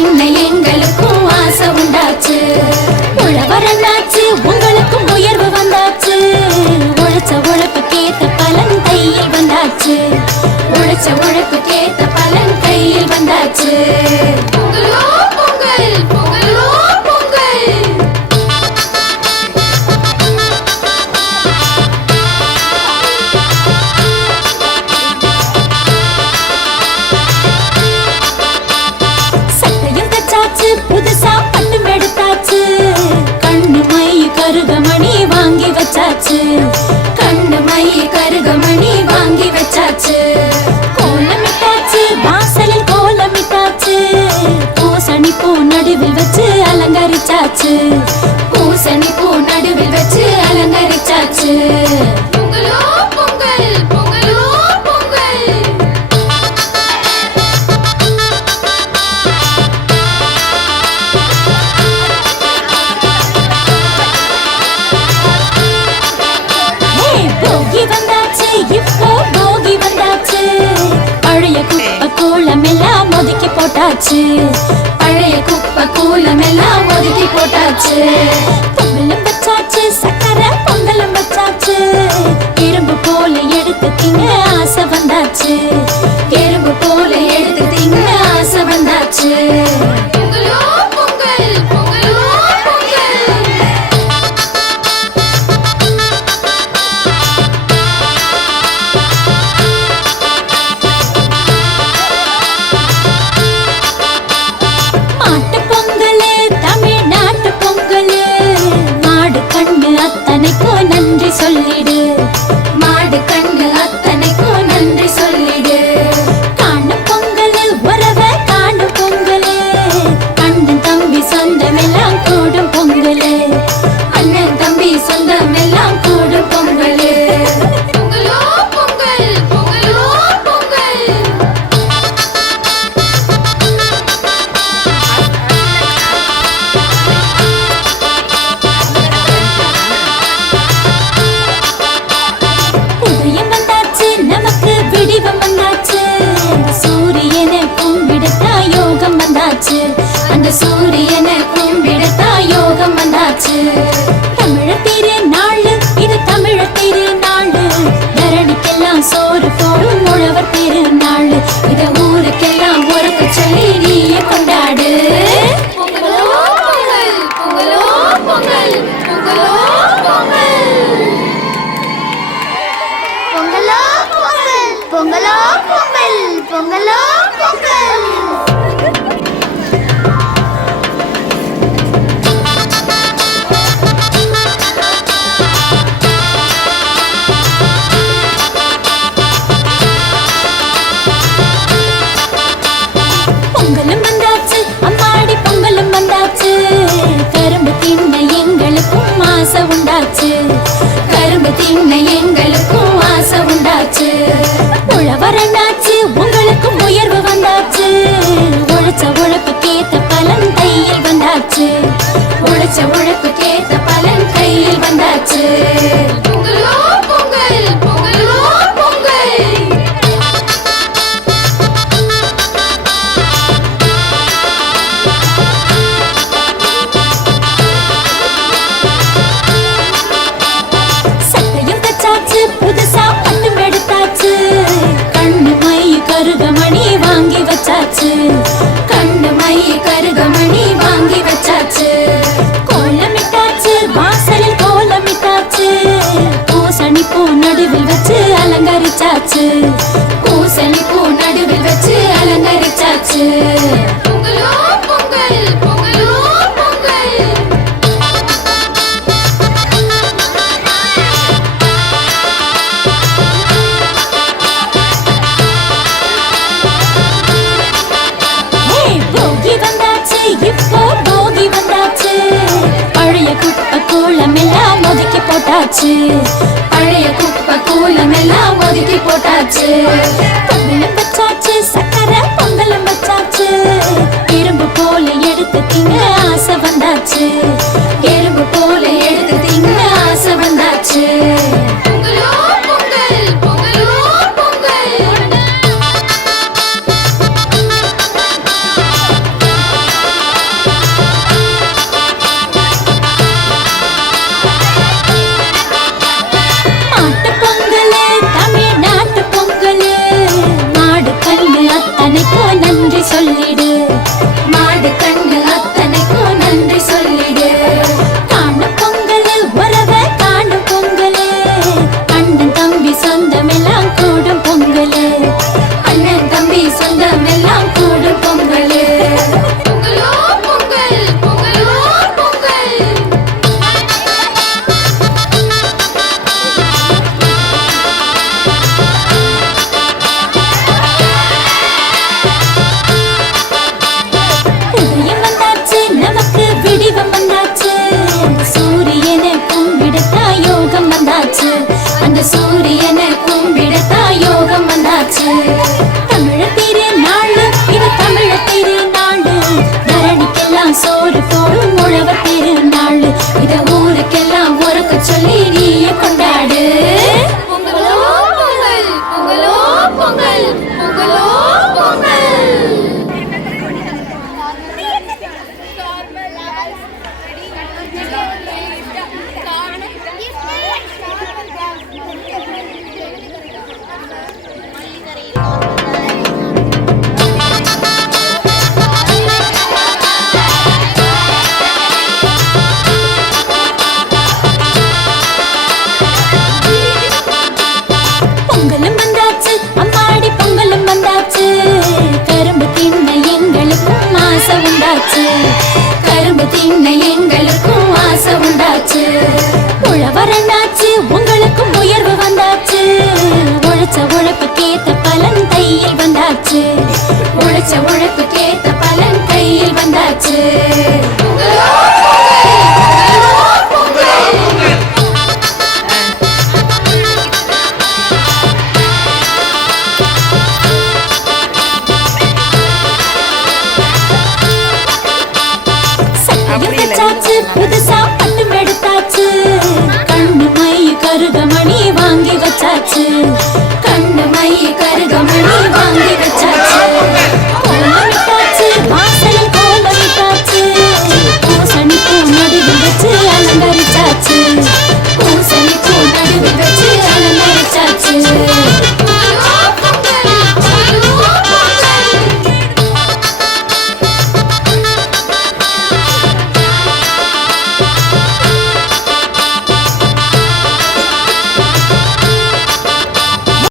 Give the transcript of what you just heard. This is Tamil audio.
தின்ன எங்களுக்கும் ஆசை உண்டாச்சு. உழவரனாச்சு உங்களுக்கும் உயர்வு வந்தாச்சு. உழைச்ச உழைப்புக்கேத்த பலன் கையில் வந்தாச்சு. உழைச்ச உழைப்புக்கேத்த பலன் கையில் வந்தாச்சு. பொங்கலோ பொங்கல், பொங்கலோ பொங்கல். சட்டையும் தச்சாச்சு, புதுசா பட்டும் எடுத்தாச்சு. கண்ணு மை கருகமணி வாங்கி வச்சாச்சு. கண்ணு மை கருகமணி வாங்கி வச்சாச்சு. கோலமிட்டாச்சு, வாசலில் கோலமிட்டாச்சு. பூசணி பூ நடுவில் வச்சு அலங்கரிச்சாச்சு. பூசணி பூ நடுவில் வச்சு அலங்கரிச்சாச்சு. பொங்கலோ பொங்கல், பொங்கலோ பொங்கல். போகி வந்தாச்சு, இப்போ போகி வந்தாச்சு. பழைய குப்பை கூலம் எல்லாம் ஒதுக்கி போட்டாச்சு. பழைய குப்பை கூலம் எல்லாம் ஒதுக்கி போட்டாச்சு. பொங்கலும் வச்சாச்சு, சக்கரை பொங்கலும் வச்சாச்சு. எறும்பு போல எடுத்து திங்க ஆசை வந்தாச்சு. எறும்பு போல எடுத்து திங்க ஆசை வந்தாச்சு. பொங்கலோ பொங்கல், பொங்கலோ பொங்கல். மாட்டு பொங்கலு, தமிழ்நாட்டு பொங்கலு. மாடு கண்ணு அத்தனைக்கும் நன்றி சொல்லிடு. மாடு கண்ணு அத்தனைக்கும் நன்றி சொல்லிடு. காணும் பொங்கலு, உறவ காணும் பொங்கலு. அண்ணன் தம்பி சொந்தம் எல்லாம் கூடும் பொங்கலு. அண்ணன் தம்பி சொந்தம் எல்லாம் கூடும் பொங்கலு. பொங்கலோ பொங்கல், பொங்கலோ பொங்கல். உதயம் வந்தாச்சு, நமக்கு விடிவம் வந்தாச்சு. அந்த சூரியனை கும்பிடத்தா யோகம் வந்தாச்சு. அந்த சூரியனை கும்பிடத்தா யோகம் வந்தாச்சு. தமிழர் திருநாளு, இது தமிழர் திருநாளு. தரணிக்கெல்லாம் சோறு போடும் உழவர் திருநாளு. இத ஊருக்கெல்லாம் உறக்க சொல்லி நீயே கொண்டாடு. பொங்கலோ பொங்கல், பொங்கலோ பொங்கல், பொங்கலோ பொங்கல். பொங்கலோ பொங்கல், பொங்கலோ பொங்கல், பொங்கலோ பொங்கல். பொங்கலும் வந்தாச்சு, அம்மாடி பொங்கலும் வந்தாச்சு. கரும்பு தின்ன எங்களுக்கும் ஆசை உண்டாச்சு. கரும்பு தின்ன எங்களுக்கும் ஆசை உண்டாச்சு. உழவரனாச்சு உங்களுக்கும் உயர்வு வந்தாச்சு. உழைச்ச உழைப்புக்கேத்த பலன் கையில் வந்தாச்சு. உழைச்ச உழைப்புக்கேத்த பலன் கையில் வந்தாச்சு. பொங்கலோ பொங்கல், பொங்கலோ பொங்கல். சட்டையும் தச்சாச்சு, புதுசா பட்டும் எடுத்தாச்சு. கண்ணு மை கருகமணி வாங்கி வச்சாச்சு. கண்ணு மை கருகமணி வாங்கி வச்சாச்சு. கோலமிட்டாச்சு, வாசலில் கோலமிட்டாச்சு. பூசணி பூ நடுவில் வச்சு அலங்கரிச்சாச்சு. பூசணி பூ நடுவில் வச்சு அலங்கரிச்சாச்சு. பொங்கலோ பொங்கல், பொங்கலோ பொங்கல். போகி வந்தாச்சு, இப்போ போகி வந்தாச்சு. பழைய குப்பை கூலம் எல்லாம் ஒதுக்கி போட்டாச்சு. பழைய குப்பை கூலம் எல்லாம் ஒதுக்கி போட்டாச்சு. பொங்கலும் வச்சாச்சு, சக்கரை பொங்கலும் வச்சாச்சு. எறும்பு போல எடுத்து திங்க ஆசை வந்தாச்சு. எறும்பு போல எடுத்து திங்க ஆசை வந்தாச்சு. பொங்கலோ பொங்கல், பொங்கலோ பொங்கல். வந்தாச்சு. கரும்பு தின்ன எங்களுக்கும் ஆசை உண்டாச்சு. உழவர் என்னாச்சு உங்களுக்கும் உயர்வு வந்தாச்சு. உழைச்ச உழைப்புக்கேத்த பலன் கையில் வந்தாச்சு. உழைச்ச உழைப்புக்கேத்த பலன் கையில் வந்தாச்சு. புதுசா பட்டும் எடுத்தாச்சு. கண்ணு மை கருகமணி வாங்கி வச்சாச்சு. கண்ணு மை கருகமணி வாங்கி